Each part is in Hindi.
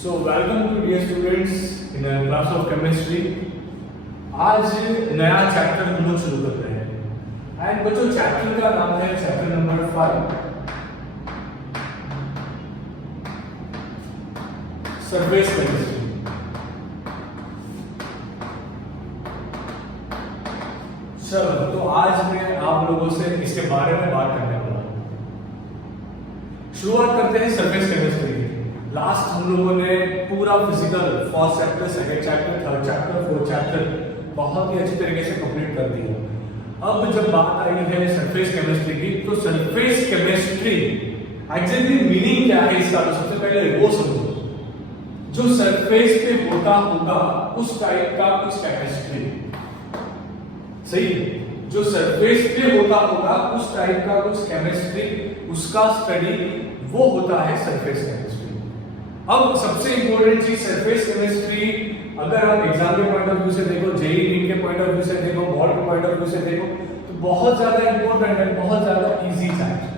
So welcome to dear students in a class of chemistry. आज नया चैप्टर हम लोग शुरू कर रहे हैं एंड बच्चों चैप्टर का नाम है चैप्टर नंबर 5 सरफेस केमिस्ट्री। चलो तो आज मैं आप लोगों से इसके बारे में बात करने वाला हूँ। शुरुआत करते हैं सरफेस केमिस्ट्री। लास्ट हम लोगों ने पूरा physical first chapter, second chapter, third chapter, fourth chapter बहुत ही अच्छी तरीके से कंप्लीट कर दिया। अब जब बात आई है सरफेस केमिस्ट्री की, तो सरफेस केमिस्ट्री एक्चुअली मीनिंग क्या है इसका, तो सबसे पहले वो समझो। जो सरफेस पे होता होगा उस टाइप का कुछ केमिस्ट्री, सही, जो सरफेस पे होता होगा उस टाइप का कुछ केमिस्ट्री, उसका स्टडी वो होता है सरफेस केमिस्ट्री। अब सबसे इंपॉर्टेंट चीज सरफेस केमिस्ट्री, अगर आप एग्जाम के पॉइंट ऑफ व्यू से देखो, जेईई नीट के पॉइंट ऑफ व्यू से देखो, बोर्ड के पॉइंट ऑफ व्यू से देखो, तो बहुत ज्यादा इंपॉर्टेंट है, बहुत ज्यादा इजी चैप्टर,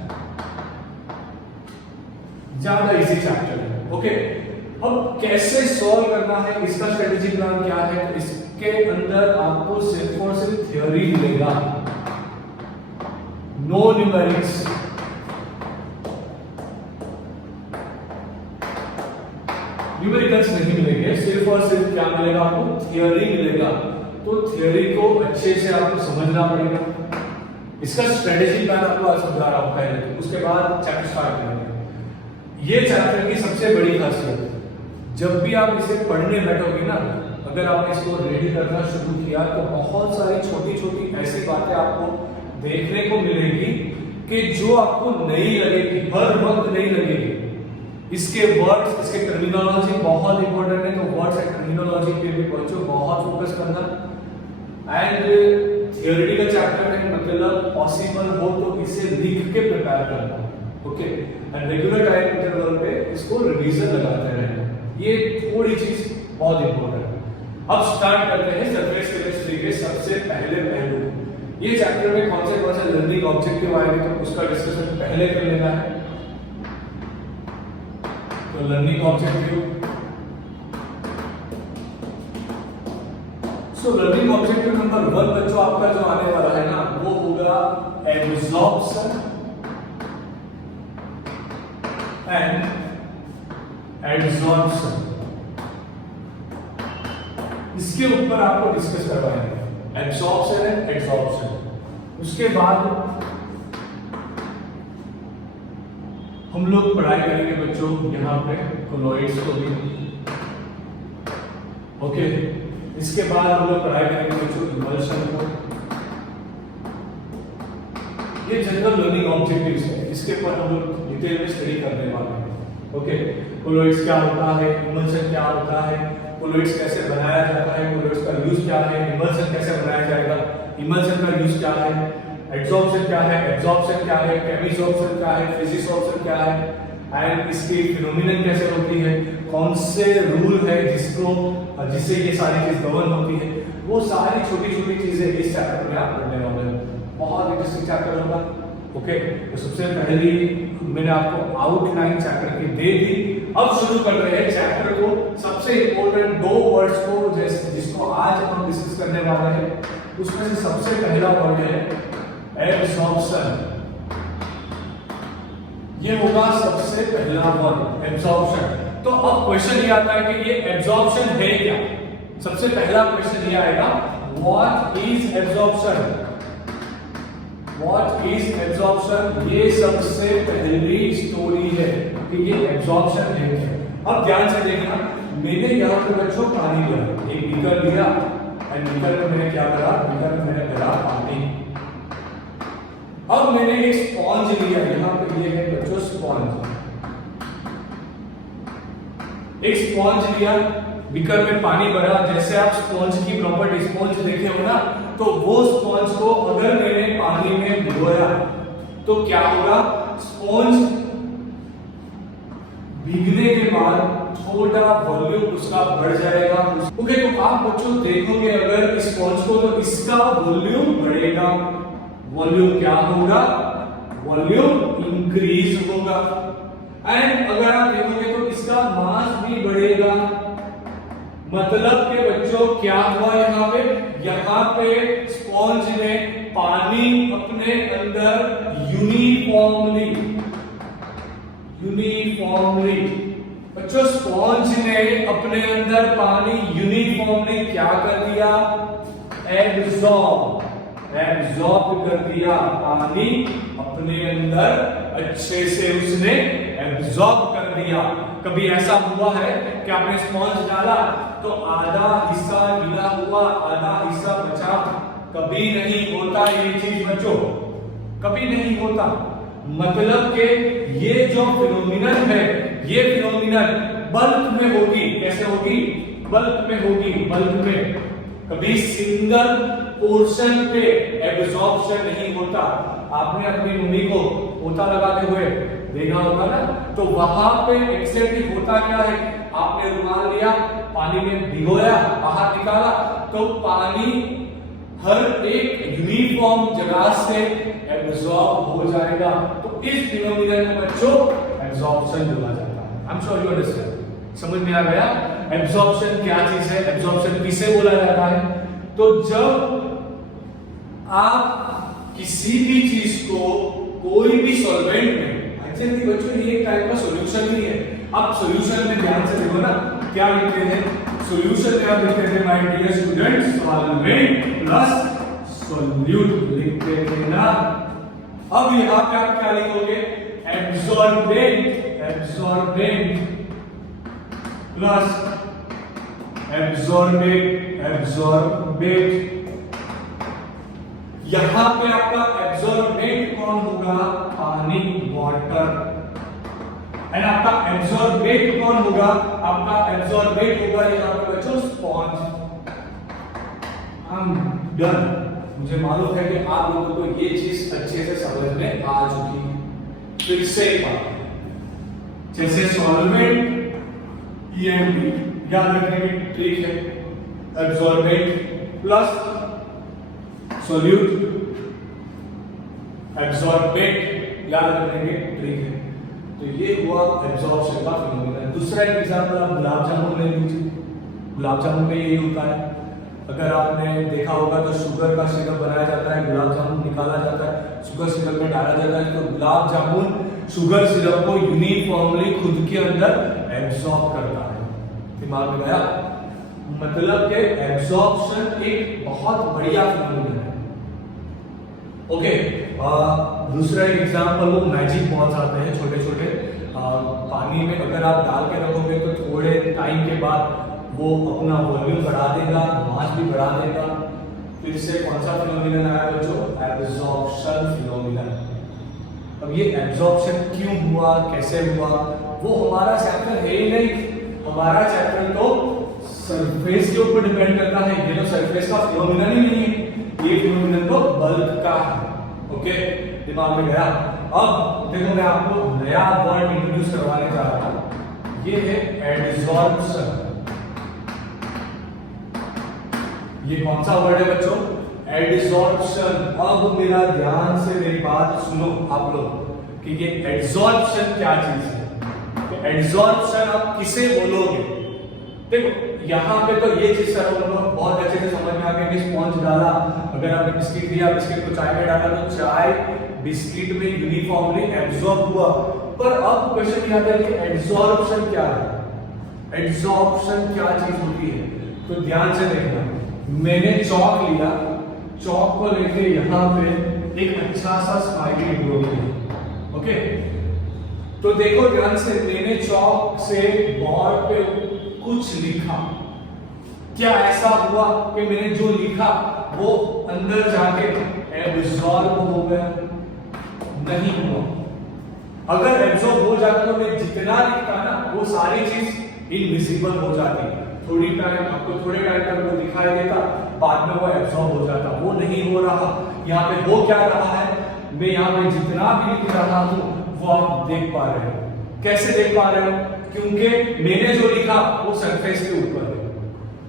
ज्यादा इजी चैप्टर है। ओके, अब कैसे सॉल्व करना है, इसका स्ट्रेटेजी प्लान क्या है, तो इसके अंदर आपको सिर्फ और सिर्फ थ्योरी मिलेगा, नो न्यूमेरिक्स। न्यूमेरिकल्स नहीं मिलेंगे, सिर्फ और सिर्फ क्या मिलेगा आपको, थियरी मिलेगा। तो थियरी को अच्छे से आपको समझना पड़ेगा। इसका स्ट्रेटेजी प्लान आपको आज समझा रहा हूं पहले, उसके बाद चैप्टर स्टार्ट करेंगे। ये चैप्टर की सबसे बड़ी खासियत, जब भी आप इसे पढ़ने बैठोगे ना, अगर आपने इसको रेडी करना शुरू किया तो बहुत सारी छोटी छोटी ऐसी बातें आपको देखने को मिलेगी कि जो आपको नहीं लगेगी, हर वक्त नहीं लगेगी। इसके वर्ड्स, इसके टर्मिनोलॉजी बहुत इंपॉर्टेंट है, तो वर्ड्स एंड टर्मिनोलॉजी पे भी बच्चों बहुत फोकस करना। एंड थियोरेटिकल चैप्टर है, मतलब पॉसिबल हो तो इसे लिख के प्रिपेयर करना, okay, and regular time interval पे इसको रिवीजन लगाते रहना, ये थोड़ी चीज बहुत इंपॉर्टेंट है। अब स्टार्ट करते हैं सरफेस केमिस्ट्री के सबसे पहले पहलू। ये चैप्टर में कौन से लर्निंग ऑब्जेक्टिव आएंगे तो उसका डिस्कशन पहले कर लेना है। तो learning objective, so learning objective number 1 बच्चों आपका जो आने वाला है ना, वो होगा एब्जॉर्प्शन एंड एडसॉर्प्शन। इसके ऊपर आपको डिस्कस करवाएंगे, एब्जॉर्प्शन एंड एडसॉर्प्शन। उसके बाद हम लोग पढ़ाई करेंगे बच्चों यहाँ पे कोलॉइड्स को भी, ओके। इसके बाद हम लोग पढ़ाई करेंगे बच्चों इमल्शन को। ये जनरल लर्निंग ऑब्जेक्टिव्स है, इसके ऊपर हम लोग डिटेल में स्टडी करने वाले हैं, ओके। कोलॉइड्स क्या होता है, इमल्शन क्या होता है, कोलॉइड्स कैसे बनाया जाता है, कोलॉइड्स का यूज क्या है, इमल्शन कैसे बनाया जाएगा, इमल्शन का यूज क्या है, एडसॉर्प्शन क्या है, एब्जॉर्प्शन क्या है, केमिसॉर्प्शन क्या है, फिजिसॉर्प्शन क्या है, एंड इसकी फिनोमिनन कैसे होती है, कौन से रूल है जिससे ये सारी चीज गवर्न होती है, वो सारी छोटी छोटी चीजें इस चैप्टर में आप पढ़ने वाले हैं। बहुत इंटरेस्टिंग चैप्टर होगा, ओके। तो सबसे पहली मैंने आपको आउटलाइन चैप्टर की दे दी। अब शुरू कर रहे हैं चैप्टर को। सबसे इंपॉर्टेंट 2 वर्ड्स को जिसको आज हम डिस्कस करने वाले हैं, उसमें से सबसे पहला वर्ड है एब्जॉर्प्शन। ये होगा सबसे पहला वर्ड, एब्जॉर्प्शन। तो अब क्वेश्चन ये आता है कि ये एब्जॉर्प्शन है क्या। सबसे पहला क्वेश्चन ये आएगा, what is absorption, what is absorption. ये सबसे पहली स्टोरी है कि ये एब्जॉर्प्शन है क्या। अब ध्यान से देखना, मैंने यहाँ पे बच्चों पानी लिया, एक बीकर लिया, एंड बीकर में मैंने क्या करा, बीकर में मैंने भरा पानी। अब मैंने एक स्पॉन्ज लिया, यहां पे ये है बच्चों स्पॉन्ज, एक स्पॉन्ज लिया, बीकर में पानी भरा। जैसे आप स्पॉन्ज की प्रॉपर्टी, स्पॉन्ज देखे हो ना, तो वो स्पॉन्ज को अगर मैंने पानी में भिगोया तो क्या होगा, स्पॉन्ज भीगने के बाद थोड़ा वॉल्यूम उसका बढ़ जाएगा, ओके। तो आप बच्चों देखोगे अगर इस स्पॉन्ज को, तो इसका वॉल्यूम बढ़ेगा। वॉल्यूम क्या होगा, वॉल्यूम इंक्रीज होगा। एंड अगर आप देखोगे तो इसका मास भी बढ़ेगा। मतलब के बच्चों क्या हुआ यहाँ पे स्पॉन्ज ने पानी अपने अंदर यूनिफॉर्मली बच्चों स्पॉन्ज ने अपने अंदर पानी यूनिफॉर्मली क्या कर दिया, एब्जॉर्ब कर दिया। पानी अपने अंदर अच्छे से उसने एब्जॉर्ब कर दिया। कभी ऐसा हुआ है कि आपने स्पॉन्ज डाला तो आधा हिस्सा गीला हुआ, आधा हिस्सा बचा? कभी नहीं होता ये चीज बच्चों, कभी नहीं होता। मतलब के ये जो फिनोमिनन है, ये फिनोमिनन बल्क में होगी। कैसे होगी? बल्क में होगी। बल्क में कभी सिंगल पोर्शन पे एब्जॉर्प्शन नहीं होता। आपने अपनी मम्मी को पोता लगाते हुए देखा होगा ना, तो वहां पे एक्सेप्टली होता क्या है, आपने रुमाल लिया, पानी में भिगोया, बाहर निकाला, तो पानी हर एक यूनिफॉर्म जगह से एब्जॉर्ब हो जाएगा। तो इस फिनोमिनन को बच्चों एब्जॉर्प्शन बोला जाता है। I am sure you understand. समझ में आ गया एब्जॉर्प्शन क्या चीज है, एब्जॉर्प्शन किसे बोला जाता है? तो जब आप किसी भी चीज को कोई भी सॉल्वेंट में, एक्चुअली बच्चों ये एक टाइप का सॉल्यूशन ही है। अब सॉल्यूशन में ध्यान से देखो ना, क्या लिखते हैं सॉल्यूशन में? आप लिखते हैं my dear student solvent plus solute लिखते हैं ना। अब यहां पे आप क्या लिखोगे? Absorbent plus absorbate. यहां पे आपका एब्सॉर्बेट कौन होगा? पानी, वाटर। एंड आपका एब्सॉर्बेट कौन होगा? आपका एब्सॉर्बेट होगा यहां पे बच्चों स्पॉन्ज। हम डन। मुझे मालूम है कि आप लोगों को ये चीज अच्छे से समझ में आ चुकी है। फिर से एक बात, जैसे सॉल्वेंट ENP याद रखने की ट्रिक है, एब्सॉर्बेट प्लस सॉल्यूट, एब्सॉर्बेट याद रखने की ट्रिक है। तो ये हुआ एब्सॉर्प्शन का फिनोमिनन। दूसरा एक एग्जांपल आप गुलाब जामुन ले लीजिए। गुलाब जामुन में यही होता है, अगर आपने देखा होगा तो शुगर का सिरप बनाया जाता है, गुलाब जामुन निकाला जाता है, शुगर सिरप में डाला जाता है, तो गुलाब जामुन शुगर सिरप को यूनिफॉर्मली खुद के अंदर एब्सॉर्ब करता है। दिमाग में गया? मतलब के एब्सॉर्प्शन एक बहुत बढ़िया फिनोमिनन है। ओके, दूसरा एक एग्जांपल वो मैजिक बॉल्स आते हैं छोटे छोटे, पानी में अगर आप डाल के रखोगे तो थोड़े टाइम के बाद वो अपना वॉल्यूम बढ़ा देगा, मास भी बढ़ा देगा। फिर से कौन सा फिनोमिनन आया बच्चों? Absorption phenomenon. अब ये एब्सॉर्प्शन क्यों हुआ, कैसे हुआ, वो हमारा चैप्टर है ही नहीं। हमारा चैप्टर तो सरफेस के ऊपर डिपेंड करता है। ये तो सरफेस का फिनोमिनन ही नहीं है, ये फिनोमिनन तो बल्क का है। ओके, दिमाग में गया? अब देखो मैं आपको नया वर्ड इंट्रोड्यूस करवाने जा रहा हूं, ये है एडसॉर्प्शन। ये कौन सा वर्ड है बच्चों? एडसॉर्प्शन। अब मेरा ध्यान से मेरी बात सुनो आप लोग कि ये एडसॉर्प्शन क्या चीज है। एडसॉर्प्शन आप किसे बोलोगे? देखो यहाँ पे तो ये चीज सर बहुत अच्छे से समझ में आ गया कि स्पॉन्ज डाला, अगर आपने बिस्किट दिया, बिस्किट को चाय में डाला तो चाय बिस्किट में यूनिफॉर्मली एब्सॉर्ब हुआ। पर अब क्वेश्चन आता है कि एडसॉर्प्शन क्या है? एडसॉर्प्शन क्या चीज होती है? तो ध्यान से देखना, मैंने चौक लिया, चौक को लेके यहाँ पे एक अच्छा सा स्माइली ड्रॉ किया। ओके, तो देखो ध्यान से, मैंने चौक से बोर्ड पे कुछ लिखा। क्या ऐसा हुआ कि मैंने जो लिखा वो अंदर जाके एब्सॉर्ब हो गया? नहीं हुआ। अगर एब्सॉर्ब हो जाता तो मैं जितना लिखता ना वो सारी चीज इनविजिबल हो जाती। थोड़ी टाइम आपको थोड़े टाइम तक वो दिखाई देता, बाद में वो एब्सॉर्ब हो जाता। वो नहीं हो रहा। यहाँ पे हो क्या रहा है, मैं यहाँ पे जितना भी लिख रहा हूं वो आप देख पा रहे हो। कैसे देख पा रहे हो? क्योंकि मैंने जो लिखा वो सरफेस के ऊपर है।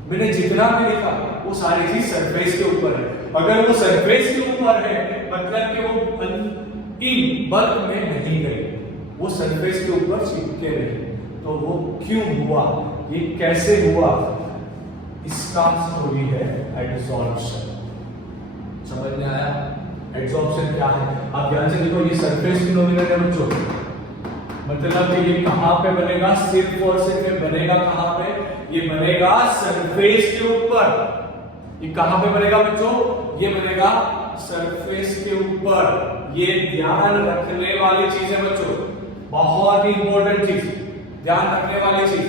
मैंने जितना भी लिखा वो सारी चीज सरफेस के ऊपर है। अगर वो सरफेस के ऊपर है मतलब कि वो इन बल्क में नहीं गई, वो सरफेस के ऊपर चिपके रहे। तो वो क्यों हुआ, ये कैसे हुआ, इसका स्टोरी है एड्सॉर्प्शन। समझ में आया? एड्सॉर्प्शन क्या है? आप ध्यान से देखो, ये सरफेस फिनोमिना है बच्चों, मतलब कि ये कहां पे बनेगा, सिर्फ और सिर्फ ये बनेगा कहां पे, ये बनेगा सरफेस के ऊपर। ये कहां पे बनेगा बच्चों? ये बनेगा सरफेस के ऊपर। ये ध्यान रखने वाली चीज है बच्चों, बहुत ही इंपॉर्टेंट चीज, ध्यान रखने वाली चीज।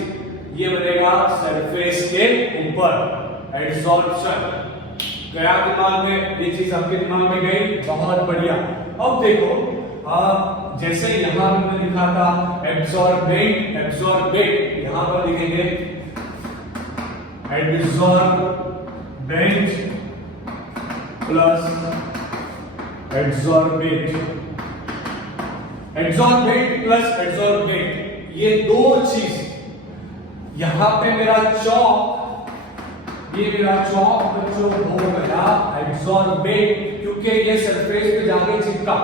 ये बनेगा सरफेस के ऊपर, एड्सॉर्प्शन। गया दिमाग में? ये चीज आपके दिमाग में गई? बहुत बढ़िया। अब देखो, जैसे यहां पे मैंने लिखा था एब्सॉर्बेंट, एब्सॉर्बेंट, यहां पर लिखेंगे absorbent plus absorbent, absorbent plus absorbent, ये दो चीज। यहां पे मेरा चौक, ये मेरा चौक बच्चों हो गया एब्सॉर्बेंट, क्योंकि ये सरफेस पे जाके चिपका।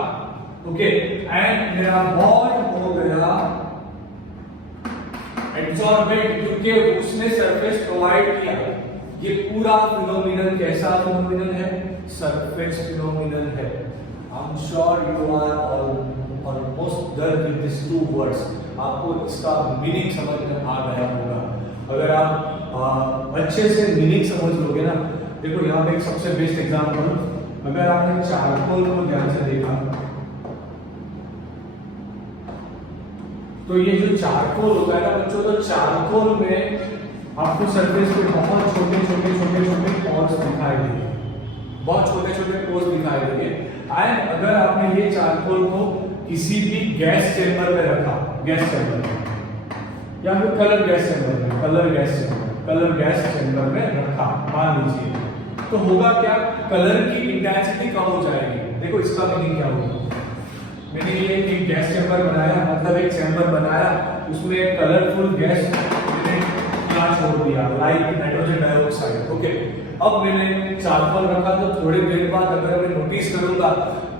ओके, एंड मेरा बॉल हो गया एब्सॉर्बेंट, क्योंकि उसने सरफेस प्रोवाइड किया। ये पूरा फिनोमिनन कैसा फिनोमिनन है? सरफेस फिनोमिनन है। I am sure you are almost done with this two words. आपको इसका मीनिंग समझ में आ गया होगा। अगर आप अच्छे से मीनिंग समझ लोगे ना, देखो यहाँ पे एक सबसे बेस्ट एग्जांपल, अगर आपने चारकोल को ध्यान से देखा तो ये जो चारकोल होता है ना बच्चों, तो चारकोल में आपको सरफेस पे बहुत छोटे छोटे छोटे छोटे पोर्स दिखाई देंगे, बहुत छोटे छोटे पोर्स दिखाई देंगे। एंड अगर आपने ये चारकोल को किसी भी गैस चेंबर में रखा, गैस चेंबर में या फिर कलर गैस चेंबर में, कलर गैस चेंबर में रखा मान लीजिए, तो होगा क्या? कलर की इंटेंसिटी कम हो जाएगी। देखो इसका मीनिंग क्या होगा, मैंने ये एक गैस चेंबर बनाया, मतलब एक चेंबर बनाया, उसमें कलरफुल गैस मैंने क्या छोड़ दिया, लाइक नाइट्रोजन डाइऑक्साइड। ओके, अब मैंने चारकोल रखा तो थोड़ी देर बाद अगर मैं नोटिस करूंगा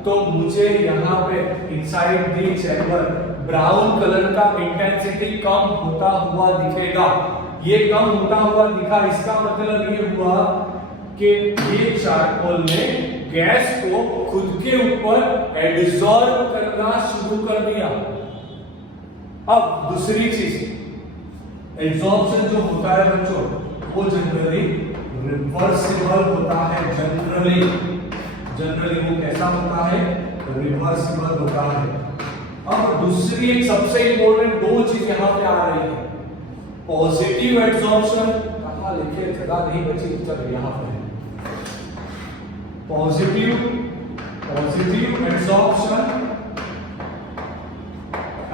तो मुझे यहाँ पे inside the chamber brown colour का इंटेंसिटी कम होता हुआ दिखेगा। ये कम होता हुआ दिखा, इसका मतलब ये हुआ कि ये चारकोल ने गैस को खुद के ऊपर एब्सॉर्ब करना शुरू कर दिया। अब दूसरी चीज, एब्सॉर्प्शन जो होता है बच्चों, वो जनरली रिवर्सिबल होता है। जनरली वो कैसा होता है? रिवर्सिबल होता है। अब दूसरी एक सबसे इंपॉर्टेंट दो चीज यहां पे आ रही है, पॉजिटिव एब्सॉर्प्शन। कहां लिखे, जगह नहीं बची, चलो यहां पे पॉजिटिव एब्सॉर्प्शन,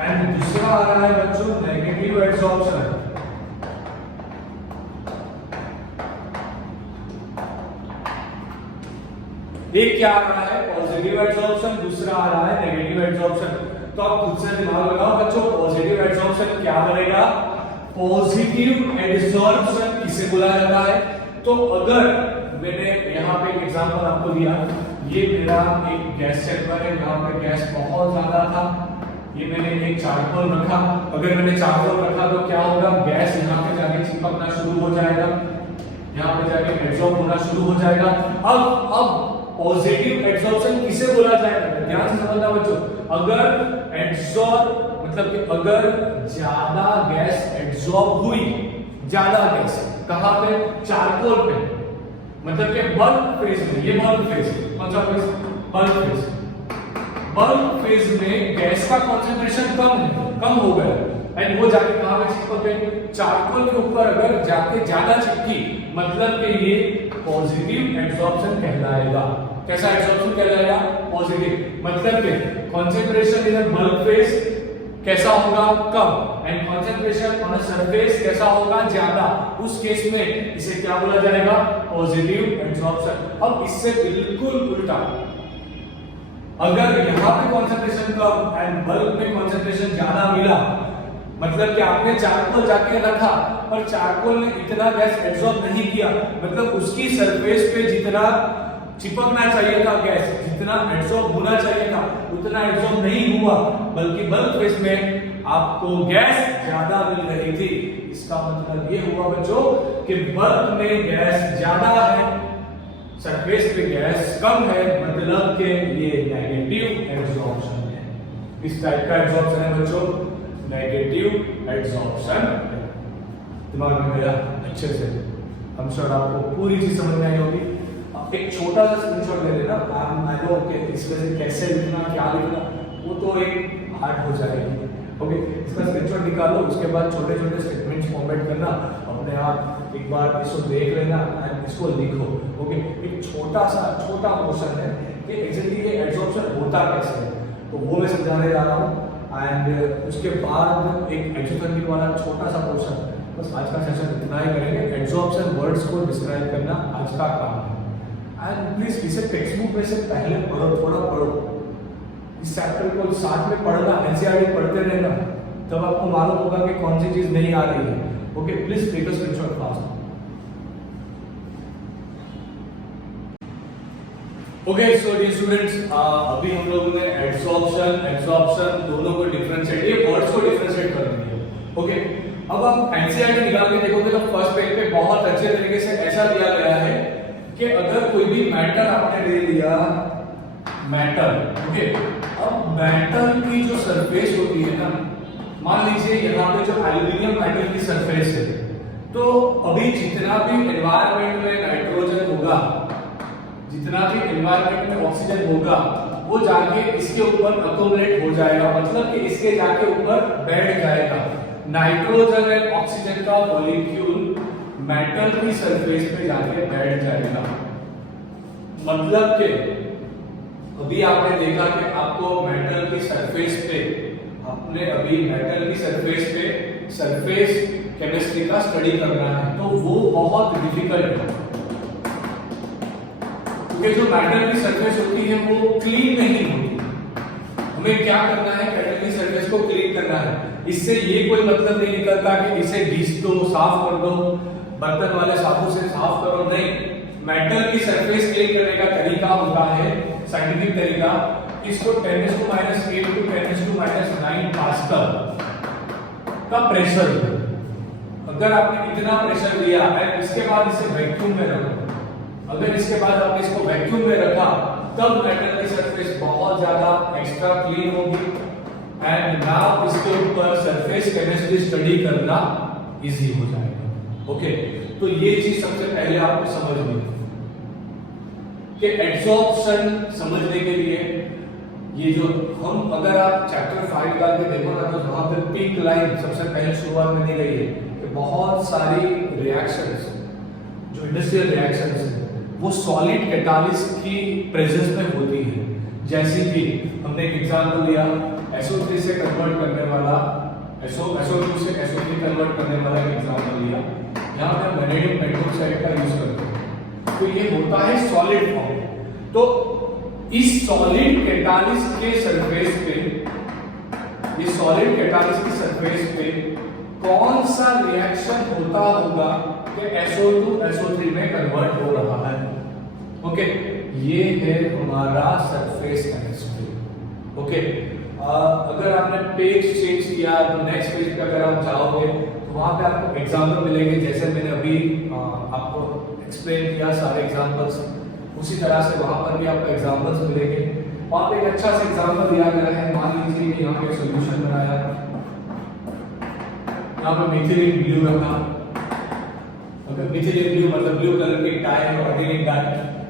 एंड दूसरा आ रहा है बच्चों नेगेटिव एब्सॉर्प्शन। एक क्या आ रहा है? पॉजिटिव एब्सॉर्प्शन, दूसरा आ रहा है नेगेटिव एब्सॉर्प्शन। तो आप खुद से दिमाग लगाओ बच्चों, पॉजिटिव एब्सॉर्प्शन क्या बनेगा? पॉजिटिव एब्सॉर्प्शन किसे बुलाया जाता है? तो अगर मैंने यहाँ पे एक एग्जांपल आपको दिया, ये मेरा एक गैस चेंबर है, यहाँ पे गैस बहुत ज्यादा था, ये मैंने एक चारकोल रखा। अगर मैंने चारकोल रखा तो क्या होगा? गैस यहाँ पे जाके चिपकना शुरू हो जाएगा, यहाँ पे जाके एब्सॉर्ब होना शुरू हो जाएगा। अब पॉजिटिव एब्सॉर्प्शन किसे बोला जाएगा? ध्यान से समझना बच्चों, अगर एब्सॉर्ब मतलब कि अगर ज्यादा गैस एब्सॉर्ब हुई, ज्यादा गैस कहां पे? चारकोल पे, मतलब कि बल्क फेज में। ये बल्क फेज, कौन सा phase? Bulk phase. Bulk phase में गैस का कंसंट्रेशन कम हो गया, एंड वो जाके कहां पे चिपक गई? चारकोल के ऊपर अगर जाके ज्यादा चिपकी, मतलब कि ये पॉजिटिव एब्सॉर्प्शन कहलाएगा। कैसा एब्सॉर्प्शन कहलाएगा? पॉजिटिव। मतलब कि concentration in a bulk phase कैसा होगा? कम, and concentration on a surface कैसा होगा? ज्यादा। उस केस में इसे क्या बोला जाएगा? Positive absorption. अब इससे बिल्कुल उल्टा, अगर यहां पे कंसंट्रेशन कम एंड बल्क में कंसंट्रेशन ज्यादा मिला, मतलब कि आपने चारकोल जाके रखा पर चारकोल ने इतना गैस एब्सॉर्ब नहीं किया, मतलब उसकी सरफेस पे जितना चिपकना चाहिए था गैस, जितना एब्सॉर्ब होना चाहिए था उतना एब्सॉर्ब नहीं हुआ, बल्कि बल्क फेज में आपको गैस ज्यादा मिल रही थी। इसका मतलब ये हुआ बच्चों कि बल्ब में गैस ज्यादा है, सरफेस पे गैस कम है, मतलब कि ये नेगेटिव एब्जॉर्प्शन है। इस टाइप का एब्जॉर्प्शन है बच्चों, नेगेटिव एब्जॉर्प्शन। दिमाग में मेरा अच्छे से, हम श्योर आपको पूरी चीज समझ में आई होगी। अब एक छोटा सा स्क्रीनशॉट ले लेना, आप मान लो कि इसमें से कैसे लिखना, क्या लिखना, वो तो एक हार्ड हो जाएगी। ओके, इसका स्क्रीनशॉट निकालो, उसके बाद छोटे छोटे स्टेटमेंट्स फॉर्मेट करना, अपने आप एक बार इसको देख लेना एंड इसको लिखो। ओके, एक छोटा पोर्शन है कि एग्जैक्टली ये एब्जॉर्प्शन होता कैसे है, तो वो मैं समझाने जा रहा हूँ। एंड उसके बाद एक एक्सोथर्मिक वाला छोटा सा पोर्शन, बस आज का सेशन इतना ही करेंगे। एब्जॉर्प्शन वर्ड्स को डिस्क्राइब करना आज का काम है। एंड प्लीज इसे टेक्स्ट बुक में से पहले पढ़ो, थोड़ा पढ़ो, इस चैप्टर को साथ में पढ़ना, एनसीईआरटी पढ़ते रहना, तब आपको मालूम होगा कि कौन सी चीज नहीं आ रही है। Okay, please take a screenshot fast. Okay, so dear students, अभी हम लोगों ने एब्जॉर्प्शन दोनों को डिफरेंशिएट, ये वर्ड्स को डिफरेंशिएट कर दिया। ओके, अब आप एनसीईआरटी निकाल के देखोगे तो फर्स्ट पेज पे बहुत अच्छे तरीके से ऐसा दिया गया है कि अगर कोई भी मैटर आपने ले लिया, मेटल, ओके, अब मेटल की जो सरफेस होती है ना, मान लीजिए यहाँ पे जो एल्यूमिनियम मेटल की सरफेस है, तो अभी जितना भी एनवायरनमेंट में नाइट्रोजन होगा, जितना भी एनवायरनमेंट में ऑक्सीजन होगा, वो जाके इसके ऊपर अकोमोडेट हो जाएगा, मतलब कि इसके जाके ऊपर बैठ जाएगा। नाइट्रोजन एंड ऑक्सीजन का मॉलिक्यूल मेटल की सरफेस पे जाके बैठ जाएगा। मतलब कि अभी आपने देखा कि आपको मेटल की सरफेस पे, आपने अभी मेटल की सरफेस पे सरफेस केमिस्ट्री का स्टडी करना है, तो वो बहुत डिफिकल्ट है, क्योंकि जो मेटल की सरफेस होती है वो क्लीन नहीं होती। हमें क्या करना है, मेटल की सरफेस को क्लीन करना है। इससे ये कोई मतलब नहीं निकलता कि इसे घिस दो, साफ कर दो, बर्तन वाले साबुन से साफ करो, नहीं। मेटल की सरफेस क्लीन करने का तरीका होता है, साइंटिफिक तरीका, इसको 10⁻8 to 10⁻9 पास्कल का प्रेशर, अगर आपने इतना प्रेशर लिया है, इसके बाद इसे वैक्यूम में रखो, अगर इसके बाद आपने इसको वैक्यूम में रखा, तब मेटल की सरफेस बहुत ज्यादा एक्स्ट्रा क्लीन होगी एंड नाउ इसके ऊपर सरफेस केमिस्ट्री स्टडी करना इजी हो जाएगा। ओके, तो ये चीज सबसे पहले आपको समझनी है कि एब्जॉर्प्शन समझने के लिए ये जो हम, अगर आप चैप्टर 5 का के देखो ना, तो वहां पे पिंक लाइन सबसे पहले शुरुआत में दी गई है कि बहुत सारी रिएक्शंस, जो इंडस्ट्रियल रिएक्शंस है, वो सॉलिड कैटालिस्ट की प्रेजेंस में होती है। जैसे कि हमने एक एग्जांपल लिया, SO3 से कन्वर्ट करने वाला, SO2 से SO3 कन्वर्ट करने वाला एक एग्जांपल लिया, यहाँ पे वैनेडियम पेट्रोक्साइड का यूज करते हैं, तो ये होता है सॉलिड फॉर्म। तो इस सॉलिड कैटालिस्ट के सरफेस पे, ये सॉलिड कैटालिस्ट की सरफेस पे कौन सा रिएक्शन होता होगा कि SO2 SO3 में कन्वर्ट हो रहा है। ओके, ये है हमारा सरफेस केमिस्ट्री। ओके, अगर आपने पेज चेंज किया तो नेक्स्ट पेज पे अगर आप जाओगे तो वहां पे आपको एग्जांपल मिलेंगे, जैसे मैंने अभी आपको एक्सप्लेन किया सारे एग्जांपल्स, उसी तरह से वहां पर भी आपको एग्जांपल्स मिलेंगे। वहां पे एक अच्छा सा एग्जांपल दिया गया है, मान लीजिए कि यहाँ पे सॉल्यूशन बनाया, यहाँ पे मिथिलीन ब्लू रखा, अगर मिथिलीन ब्लू मतलब ब्लू कलर की डाई है, ऑर्गेनिक डाई,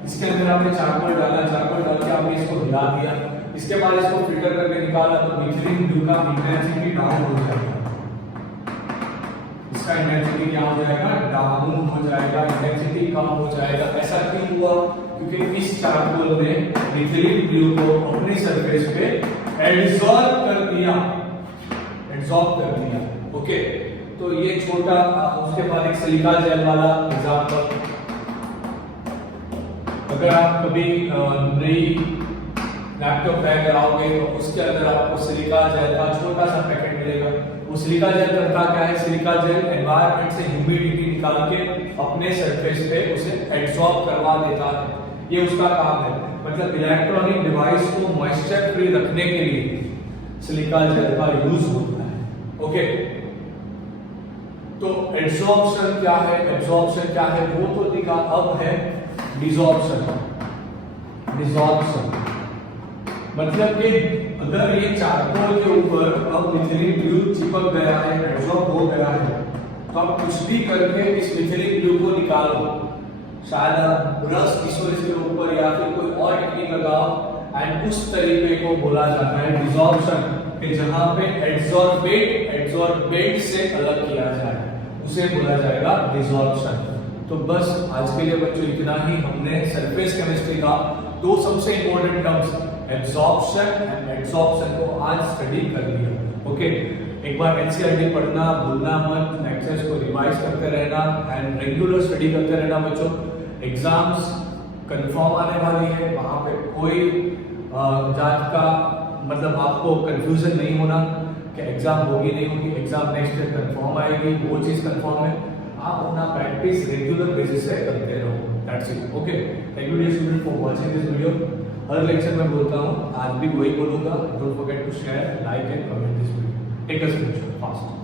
इसके अंदर आपने चारकोल डाला, चारकोल डाल के आपने इसको हिला दिया, इसके बाद इसको फिल्टर करके निकाला, तो मिथिलीन ब्लू का इंटेंसिटी डाउन हो जाएगा, इसका इंटेंसिटी क्या हो जाएगा, डाउन हो जाएगा, इंटेंसिटी कम हो जाएगा। ऐसा क्यों हुआ, क्योंकि इस चारकोल ने मिथिलीन ब्लू को अपनी सरफेस पे एब्सॉर्ब कर दिया, एब्सॉर्ब कर दिया। ओके, तो ये छोटा, उसके बाद एक सिलिका जेल वाला एग्जांपल, अगर आप कभी नई लैपटॉप बैग लाओगे तो उसके अंदर आपको सिलिका जेल का छोटा सा पैकेट मिलेगा। वो सिलिका जेल करता क्या है, सिलिका जेल एनवायरनमेंट से ह्यूमिडिटी निकाल के अपने सरफेस पे उसे एब्सॉर्ब करवा देता है, ये उसका काम है। मतलब इलेक्ट्रॉनिक डिवाइस को मॉइस्चर फ्री रखने के लिए सिलिका जेल का यूज होता है। ओके, तो एब्जॉर्प्शन क्या है, एब्जॉर्प्शन क्या है वो तो दिखा, अब है डिसॉर्प्शन। डिसॉर्प्शन मतलब कि अगर ये चारकोल के ऊपर अब मिथिलीन ब्लू चिपक गया है, एब्जॉर्ब हो गया है, तो आप कुछ भी करके इस मिथिलीन ब्लू को निकालो, शायद आप ब्रश घिसो इसके ऊपर या फिर कोई और टेक्निक लगाओ, एंड उस तरीके को बोला जाता है डिसॉर्प्शन, कि जहां पे एड्सॉर्बेट से अलग किया जाए उसे बोला जाएगा डिसॉर्प्शन। तो बस आज के लिए बच्चों इतना ही। हमने सरफेस केमिस्ट्री का दो सबसे important terms absorption and adsorption को आज स्टडी कर लिया। ओके, एक बार एनसीईआरटी पढ़ना भूलना मत, लेक्चर्स को रिवाइज करते रहना एंड रेगुलर स्टडी करते रहना बच्चों। एग्जाम्स कंफर्म आने वाली है, वहां पे कोई जात का मतलब आपको कंफ्यूजन नहीं होना कि एग्जाम होगी नहीं होगी, एग्जाम नेक्स्ट ईयर कंफर्म आएगी, वो चीज कंफर्म है। आप अपना प्रैक्टिस रेगुलर बेसिस से करते रहो, that's it. Okay, thank you dear student for watching this video. हर लेक्चर में बोलता हूँ, आज भी वही बोलूंगा, don't forget to share, like and comment this video. Take a screenshot fast.